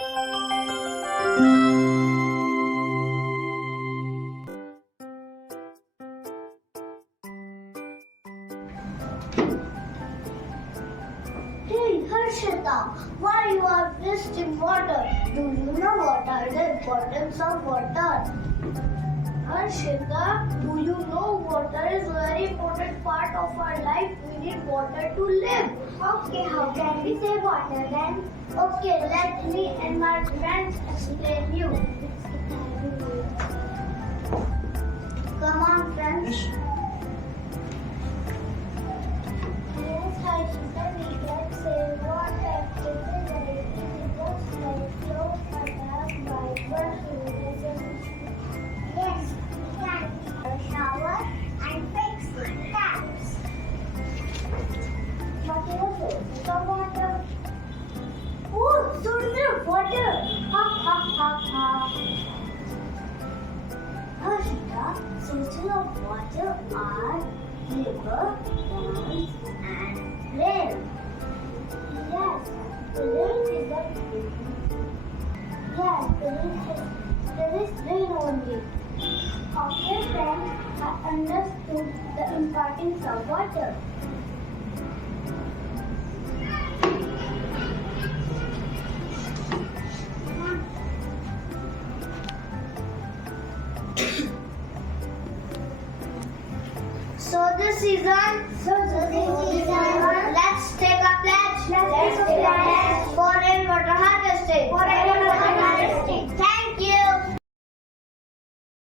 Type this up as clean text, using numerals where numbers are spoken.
Hey Harshita, why you are wasting water? Do you know what are the importance of water? Harshita, do you know water is a very important part of our life? We need water to live. Okay, how can we save water then? Okay, let me and my friends explain you. Come on, friends. Yes, Harshita, we can save water. It is very easy, just like clothes, water, by brushing. Yes, we can shower and fix the taps. What is it? The water. Oh, source of water. Ha ha ha ha. Harshita, sources of water are river, ponds, and rain. Yes, the rain is a yes, there is rain only. Okay, friends, I understood the importance of water. So this season, let's take a pledge. For rainwater harvesting.